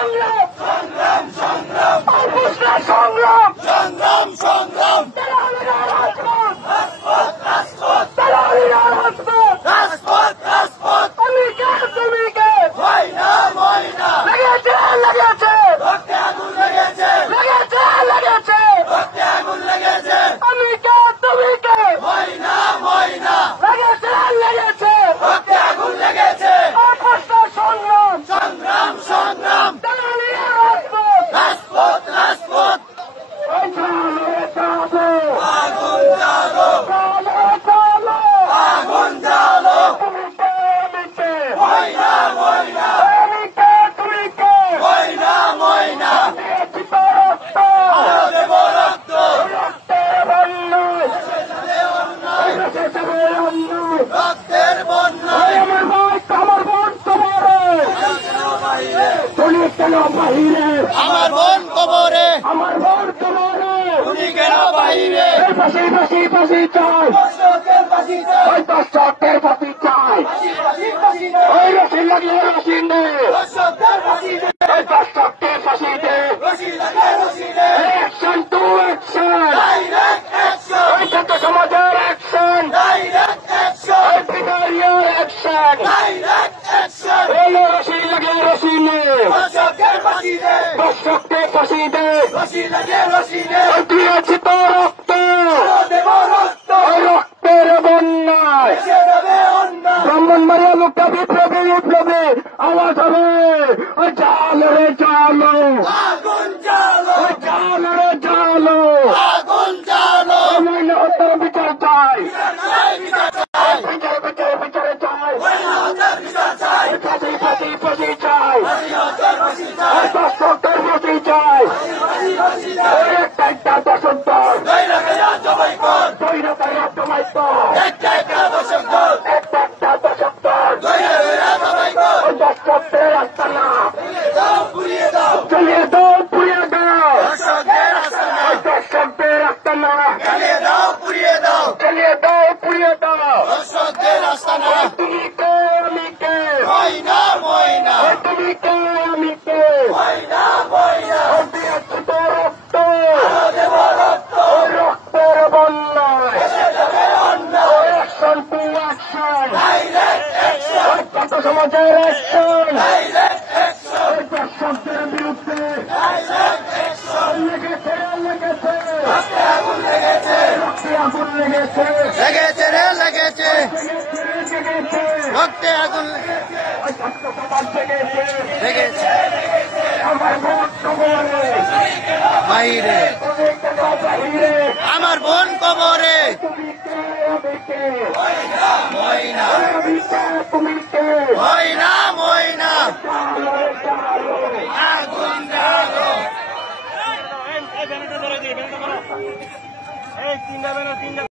সংগ্রাম সংগ্রাম সংগ্রাম সংগ্রাম সংগ্রাম সংগ্রাম রাজপথ রাজপথ রাজপথ রাজপথ তুমি কে ময়না ময়না লেগেছে লেগেছে রক্তে আগুন লেগেছে লেগেছে লেগেছে রক্তে আগুন লেগেছে আমি কে তুমি কে ময়না ময়না লেগেছে লেগেছে রক্তে আগুন লেগেছে সংগ্রাম সংগ্রাম সংগ্রাম রাজপথ রাজপথ আগুন জ্বালো আগুন জ্বালো ময়না ময়না ময়না ময়না দেব রক্ত রক্তের বন্যায় আমার বোন বাহিরে আমার বোন কবরে আমার বোন কবরে উনি কেন বাহিরে ফাঁসি ফাঁসি ফাঁসি চাই ওই দর্শকদের ফাঁসি চাই ওই রশি লাগিয়ে রশি নে ওই দর্শকদের ফাঁসি দে অ্যাকশন টু অ্যাকশন ওই ছাত্র সমাজের অ্যাকশন ওই ব্রিগেডিয়ার অ্যাকশন ওই রশি লাগিয়ে রশি নে দর্শকদের ফাঁসি দে ওই দিয়েছি তো রক্ত ওই রক্তের বন্যায় ব্রাহ্মণবাড়িয়া লোকটা বিপ্লবী বিপ্লবী আওয়াজ হবে ওই জাল রে জালো ওই জাল রে জালো মহিলা হত্যার বিচার চাই বিচারে বিচারে চাই ফাঁসি ফাঁসি ফাঁসি চাই দর্শকদের ফাঁসি চাই একটা দর্শক দল একটা দর্শক দল দর্শকদের আস্তানা চলিয়ে দাও পুড়িয়ে দাও দর্শকদের আস্তানা চলিয়ে দাও পুড়িয়ে দাও তুমি কে আমি কে ময়না ময়না তুমি কে আমি কে ময়না ময়না দিয়েছি তো রক্ত রক্তের বন্যায় অ্যাকশন টু অ্যাকশন ছাত্র সমাজের অ্যাকশন দর্শকদের বিরুদ্ধে লেগেছে লেগেছে রক্তে আগুন লেগেছে লেগেছে রে লেগেছে রক্তে আগুন লেগেছে আমার বোন কবরে বাইরে আমার বোন কবরে ময়না ময়না ময়না আগুন জ্বালো